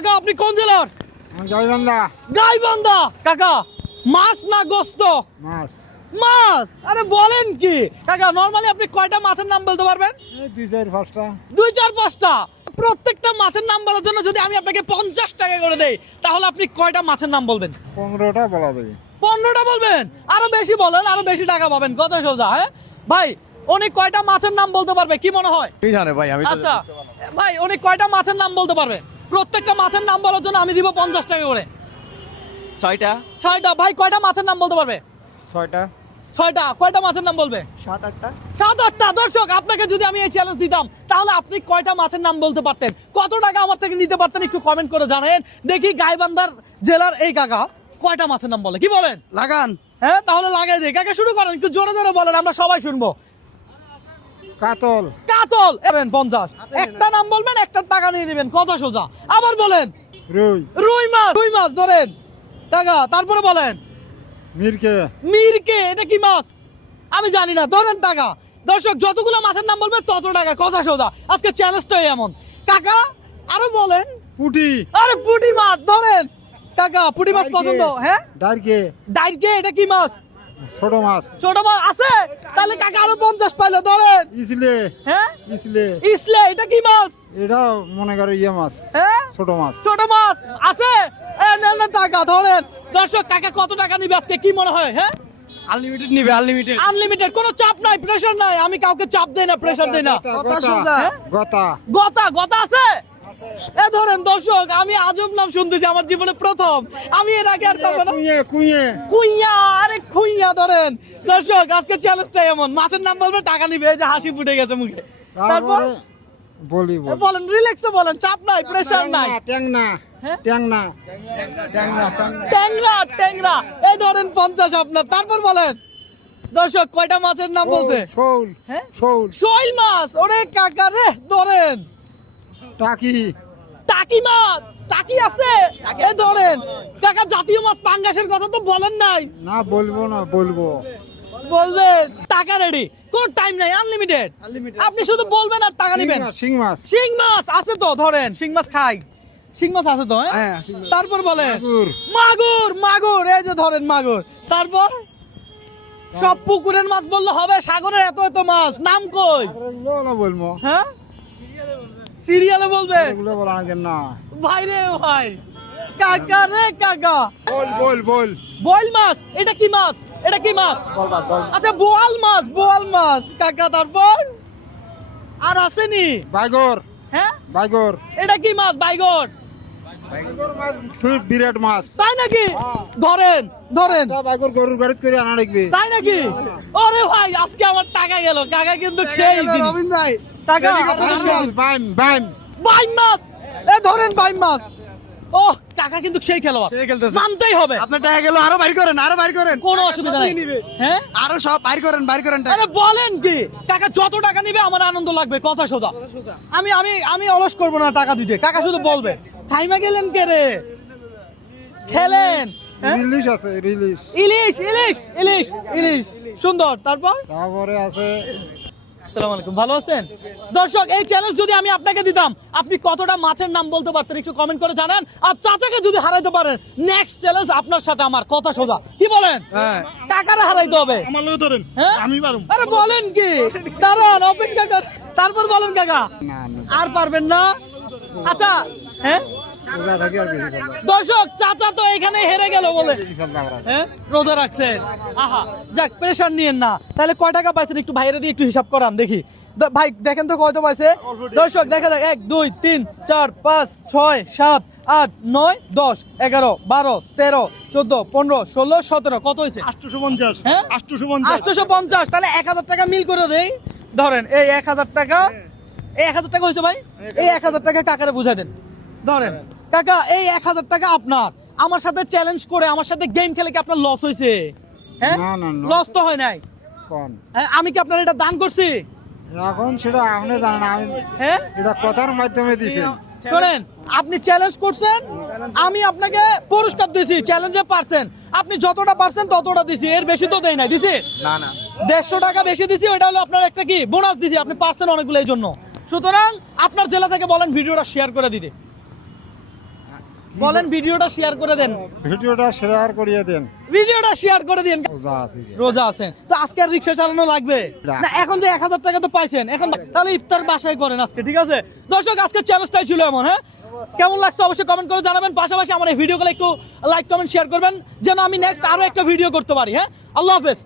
কাকা আপনি কোন জেলার? গাইবান্ধা। গাইবান্ধা। কাকা মাছ না গোস্ত? মাছ। মাছ? আরে বলেন কি কাকা, নরমালি আপনি কয়টা মাছের নাম বলতে পারবেন? দুই চার পাঁচটা। দুই চার পাঁচটা। প্রত্যেকটা মাছের নাম বলার জন্য যদি আমি আপনাকে 50 টাকা করে দেই, তাহলে আপনি কয়টা মাছের নাম বলবেন? 15টা বলা যাবে। 15টা বলবেন? আরো বেশি বলেন, আরো বেশি টাকা পাবেন। কথা সোজা। হ্যাঁ ভাই, উনি কয়টা মাছের নাম বলতে পারবে কি মনে হয়? কি জানে ভাই, আমি তো আচ্ছা ভাই, উনি কয়টা মাছের নাম বলতে পারবে? প্রত্যেকটা মাছের নাম বলার জন্য আমি দিব 50 টাকা করে। 6টা। 6টা। ভাই কয়টা মাছের নাম বলতে পারবে? 6টা। 6টা। কয়টা মাছের নাম বলবে? 7-8টা। 7-8টা। দর্শক, আপনাকে যদি আমি এই চ্যালেঞ্জ দিতাম, তাহলে আপনি কয়টা মাছের নাম বলতে পারতেন, কত টাকা আমার থেকে নিতে পারতেন, একটু কমেন্ট করে জানেন। দেখি গাইবান্ধার জেলার এই কাকা কয়টা মাছের নাম বলে, কি বলেন? লাগান। হ্যাঁ তাহলে লাগাই দিই। কাকা শুরু করেন, একটু জোরে জোরে বলেন, আমরা সবাই শুনবো। কাতল। কাতল। 50। একটা নাম বলবেন, একটা টাকা নিয়ে নেবেন। কথা সোজা। আবার বলেন। রুই। রুই মাছ। রুই মাছ ধরেন টাকা। তারপরে বলেন। মিরকে। মিরকে। এটা কি মাছ? আমি জানি না, ধরেন টাকা। দর্শক, যতগুলো মাছের নাম বলবে তত টাকা। কথা সোজা। আজকে চ্যালেঞ্জটাই এমন। কাকা আরো বলেন। পুটি। আরে পুঁটি মাছ ধরেন কাকা। পুঁটি মাছ পছন্দ? হ্যাঁ। ডারকে। ডাইরকে। এটা কি মাছ? ছোট মাছ। ছোট মাছ আছে? তাহলে কাকা আরো 50 পাইলো। ধরেন। ইসলে। হ্যাঁ। ইসলে। ইসলে। এটা কি মাছ? এটাও মনে করো ইয়ে মাছ। হ্যাঁ। ছোট মাছ। ছোট মাছ আছে? নেন টাকা ধরেন। দর্শক, কাকা কত টাকা নিবে আজকে কি মনে হয়? হ্যাঁ, আনলিমিটেড নিবে, আনলিমিটেড। আনলিমিটেড। কোনো চাপ নাই, প্রেশার নাই। আমি কাউকে চাপ দেই না, প্রেশার দেই না। কথা সোজা। গতা। গতা। গতা আছে? এ ধরেন দর্শক, আমি আজব নাম শুনতেছি আমার জীবনে প্রথম। আমি এর আগে আর কখনো কুইয়ে। কুইয়ে। কুইয়া। আরে কুইয়া ধরেন। দর্শক, আজকে চ্যালেঞ্জটা এমন, মাছের নাম বলবে, টাকা নিবে। এই যে হাসি ফুটে গেছে মুখে। তারপর বলি বলেন, রিল্যাক্সে বলেন, চাপ নাই, প্রেশার নাই। ট্যাংনা। হ্যাঁ? ট্যাংনা। ট্যাংরা। ট্যাংরা। এই ধরেন 50 আপনার। তারপর বলেন। দর্শক, কয়টা মাছের নাম বলছে? শোল। হ্যাঁ? শোল। শৈল মাছ। ওরে কাকা রে, ধরেন। টাকি। টাকি মাছ। টাকি আছে? এই ধরেন কাকা, জাতীয় মাছ পাঙ্গাসের কথা তো বলেন নাই। না বলবো না, বলবো। বলবেন। টাকা রেডি, কোনো টাইম নাই, আনলিমিটেড। আপনি শুধু বলবেন আর টাকা নেবেন। শিং মাছ। শিং মাছ আছে তো? ধরেন। শিং মাছ খাই। শিং মাছ আছে তো? হ্যাঁ। হ্যাঁ, শিং মাছ। তারপর বলেন। মাগুর। মাগুর। মাগুর। এই যে ধরেন মাগুর। তারপর সব পুকুরের মাছ বললে হবে? সাগরের এত এত মাছ, নাম কই? এগুলো বলবো। হ্যাঁ, সিরিয়ালে বলবে? এগুলো বলা না কেন? ভাই রে ভাই, কাকা রে কাকা। বল বল বল। বয়েল মাছ। এটা কি মাছ? এটা কি মাছ? আচ্ছা, বোয়াল মাছ। বোয়াল মাছ কাকা। তারপর আর আসেনি? বাইগর। হ্যাঁ, বাইগর। এটা কি মাছ? বাইগর। বাইগর মাছ বিরাট মাছ। তাই নাকি? ধরেন ধরেন। বাইগর গরুর গাড়িত করে আনা লাগবে। তাই নাকি? ওরে ভাই, আজকে আমার টাকা গেল। কাকা কিন্তু সেই রবিন ভাই। টাকা। বাইম বাইম। বাইম মাছ। এ ধরেন বাইম মাছ। ও কাকা কিন্তু সেই খেলোয়াড়, সেই খেলতেছে। মানতেই হবে। আপনার টাকা গেল, আরো বাইর করেন, আরো বাইর করেন। কোনো অসুবিধা নাই। হ্যাঁ, আরো সব বাইর করেন, বাইর করেন টাকা। আরে বলেন কি কাকা, যত টাকা নিবে আমার আনন্দ লাগবে। কথা সোজা। আমি আমি আমি অলস করবো না টাকা দিতে। কাকা শুধু বলবে। থাইমা গেলেন কে রে? খেলেন। হ্যাঁ? রিলিশ আছে, রিলিশ। ইলিশ। ইলিশ। ইলিশ। ইলিশ। সুন্দর। তারপর তারপরে আছে আসসালামু আলাইকুম, ভালো আছেন? দর্শক, এই চ্যালেঞ্জ যদি আমি আপনাকে দিতাম, আপনি কতটা মাছের নাম বলতে পারতেন, একটু কমেন্ট করে জানান। আর চাচাকে যদি হারাইতে পারেন, নেক্সট চ্যালেঞ্জ আপনার সাথে আমার। কথা সোজা। কি বলেন? হ্যাঁ। কাকারে হারাইতে হবে। আমার লোক ধরেন। হ্যাঁ, আমি পারুম। আরে বলেন কি, দাঁড়ান, অপেক্ষা কর। তারপর বলেন কাকা। না না, আর পারবেন না? আচ্ছা। হ্যাঁ, রোজা থাকি আর বেশি ফেললাম। দর্শক, চাচা তো এখানে হেরে গেল বলে। বেশি ফেললাম আমরা। হ্যাঁ, রোজা রাখছেন। আহা, যাক, প্রেশার নিয়েন না। তাহলে কয় টাকা পাইছেন একটু ভাইরে দিয়ে একটু হিসাব করান দেখি। ভাই দেখেন তো কত পাইছে। দর্শক দেখা যাক। 1 2 3 4 5 6 7 8 9 10 11 12 13 14 15 16 17 কত হয়েছে? 850। হ্যাঁ, 850। তাহলে 1000 টাকা মিল করে দেই। ধরেন এই 1000 টাকা। এই 1000 টাকা হয়েছে ভাই। এই 1000 টাকা কাকারে বুঝাই দেন। ধরেন কাকা, এই 1000 টাকা আপনার। আমার সাথে চ্যালেঞ্জ করে, আমার সাথে গেম খেলে কি আপনার লস হয়েছে? হ্যাঁ, না, না, না। লস তো হয় নাই। কোন? হ্যাঁ, আমি কি আপনার এটা দান করছি? এখন সেটা আপনি জানেন, আমি হ্যাঁ, এটা কথার মাধ্যমে দিছেন। শোনেন, আপনি চ্যালেঞ্জ করছেন, আমি আপনাকে পুরস্কার দিছি। চ্যালেঞ্জে পারছেন, আপনি যতটা পারছেন ততটা দিছি, এর বেশি তো দেই নাই। দিছি না না, 150 টাকা বেশি দিছি। ওটা হলো আপনার একটা কি বোনাস দিছি। আপনি পারছেন অনেকগুলো, এই জন্য। সুতরাং আপনার জেলা থেকে বলেন ভিডিওটা শেয়ার করে দিতে। বলেন ভিডিওটা শেয়ার করে দেন, ভিডিওটা শেয়ার করিয়ে দেন। ভিডিওটা শেয়ার করে দিন। রোজা আছি। রোজা আছেন তো আজকে আর রিক্সা চালানো লাগবে না, এখন যে 1000 টাকা তো পাইছেন, এখন তাহলে ইফতার বাসায় করেন আজকে, ঠিক আছে দর্শক? আজকে চ্যালেঞ্জটাই ছিল এমন। হ্যাঁ, কেমন লাগছে অবশ্যই কমেন্ট করে জানাবেন, পাশাপাশি আমার এই ভিডিওগুলো একটু লাইক কমেন্ট শেয়ার করবেন যেন আমি নেক্সট আরো একটা ভিডিও করতে পারি। হ্যাঁ, আল্লাহ হাফেজ।